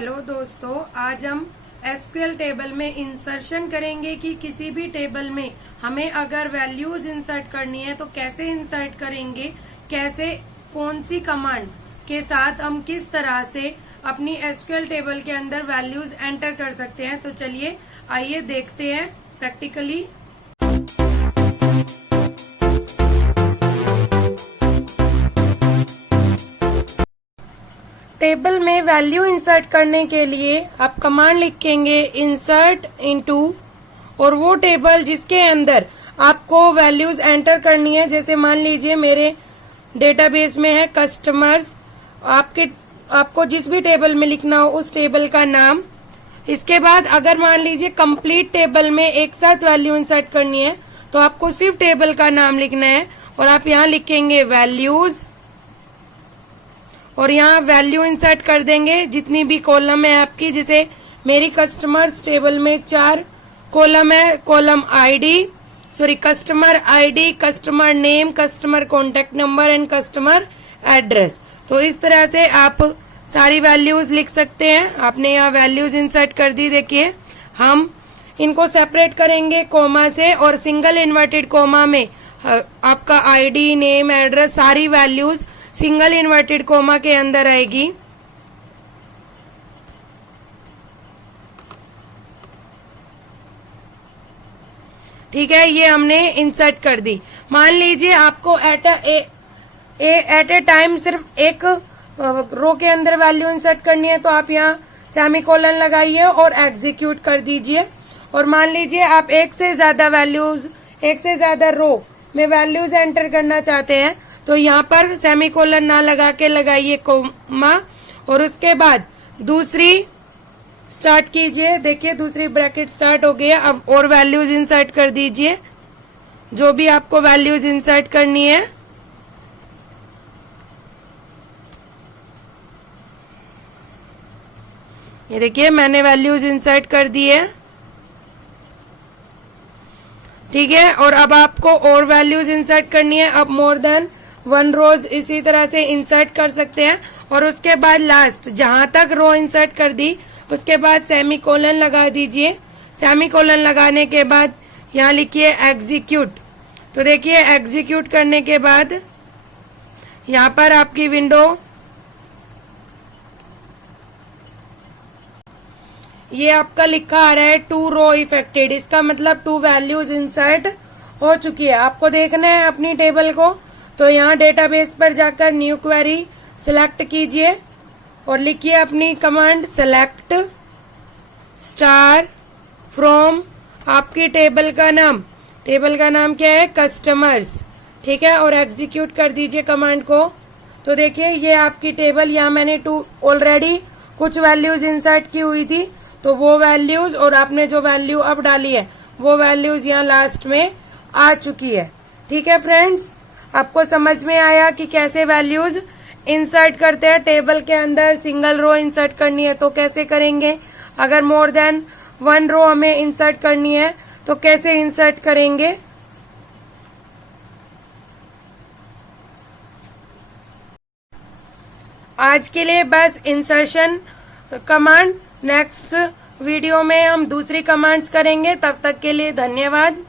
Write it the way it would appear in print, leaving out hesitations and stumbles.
Hello दोस्तों, आज हम एसक्यूएल टेबल में इंसर्शन करेंगे कि किसी भी टेबल में हमें अगर वैल्यूज इंसर्ट करनी है तो कैसे इंसर्ट करेंगे, कैसे कौन सी कमांड के साथ हम किस तरह से अपनी एसक्यूएल टेबल के अंदर वैल्यूज एंटर कर सकते हैं। तो चलिए आइए देखते हैं प्रैक्टिकली। टेबल में वैल्यू इंसर्ट करने के लिए आप कमांड लिखेंगे इंसर्ट इनटू और वो टेबल जिसके अंदर आपको वैल्यूज एंटर करनी है। जैसे मान लीजिए मेरे डेटाबेस में है कस्टमर्स, आपको जिस भी टेबल में लिखना हो उस टेबल का नाम। इसके बाद अगर मान लीजिए कंप्लीट टेबल में एक साथ वैल्यू इंसर्ट करनी है तो आपको सिर्फ टेबल का नाम लिखना है और आप यहाँ लिखेंगे वैल्यूज और यहाँ वैल्यू इंसर्ट कर देंगे जितनी भी कॉलम है आपकी। जैसे मेरी कस्टमर्स टेबल में 4 कॉलम है, column customer ID, customer name, customer contact number and customer address. तो इस तरह से आप सारी वैल्यूज लिख सकते हैं। आपने यहाँ वैल्यूज इंसर्ट कर दी। देखिए हम इनको सेपरेट करेंगे कोमा से और सिंगल इन्वर्टेड कोमा में आपका आईडी, नेम, एड्रेस सारी वैल्यूज सिंगल इन्वर्टेड कोमा के अंदर आएगी। ठीक है, ये हमने इंसर्ट कर दी। मान लीजिए आपको एट ए टाइम सिर्फ एक रो के अंदर वैल्यू इंसर्ट करनी है तो आप यहाँ सेमीकोलन लगाइए और एग्जीक्यूट कर दीजिए। और मान लीजिए आप एक से ज्यादा रो में वैल्यूज एंटर करना चाहते हैं तो यहाँ पर सेमीकोलन ना लगा के लगाइए कोमा और उसके बाद दूसरी स्टार्ट कीजिए। देखिए दूसरी ब्रैकेट स्टार्ट हो गई है। अब और वैल्यूज इंसर्ट कर दीजिए जो भी आपको वैल्यूज इंसर्ट करनी है। ये देखिए मैंने वैल्यूज इंसर्ट कर दी है। ठीक है, और अब आपको और वैल्यूज इंसर्ट करनी है। अब मोर देन 1 रोज इसी तरह से इंसर्ट कर सकते हैं और उसके बाद लास्ट जहां तक रो इंसर्ट कर दी उसके बाद सेमीकोलन लगा दीजिए। सेमीकोलन लगाने के बाद यहाँ लिखिए एग्जीक्यूट। तो देखिए एग्जीक्यूट करने के बाद यहाँ पर आपकी विंडो ये आपका लिखा आ रहा है 2 रो इफेक्टेड। इसका मतलब 2 वैल्यूज इंसर्ट हो चुकी है। आपको देखना है अपनी टेबल को तो यहाँ डेटाबेस पर जाकर न्यू क्वेरी सिलेक्ट कीजिए और लिखिए अपनी कमांड सेलेक्ट स्टार फ्रॉम आपकी टेबल का नाम। टेबल का नाम क्या है? कस्टमर्स। ठीक है, और एग्जीक्यूट कर दीजिए कमांड को। तो देखिए ये आपकी टेबल, यहाँ मैंने ऑलरेडी कुछ वैल्यूज इंसर्ट की हुई थी तो वो वैल्यूज और आपने जो वैल्यू अब डाली है वो वैल्यूज यहाँ लास्ट में आ चुकी है। ठीक है फ्रेंड्स, आपको समझ में आया कि कैसे वैल्यूज इंसर्ट करते हैं टेबल के अंदर। सिंगल रो इंसर्ट करनी है तो कैसे करेंगे, अगर मोर देन 1 रो हमें इंसर्ट करनी है तो कैसे इंसर्ट करेंगे। आज के लिए बस इंसर्शन कमांड। नेक्स्ट वीडियो में हम दूसरी कमांड्स करेंगे। तब तक के लिए धन्यवाद।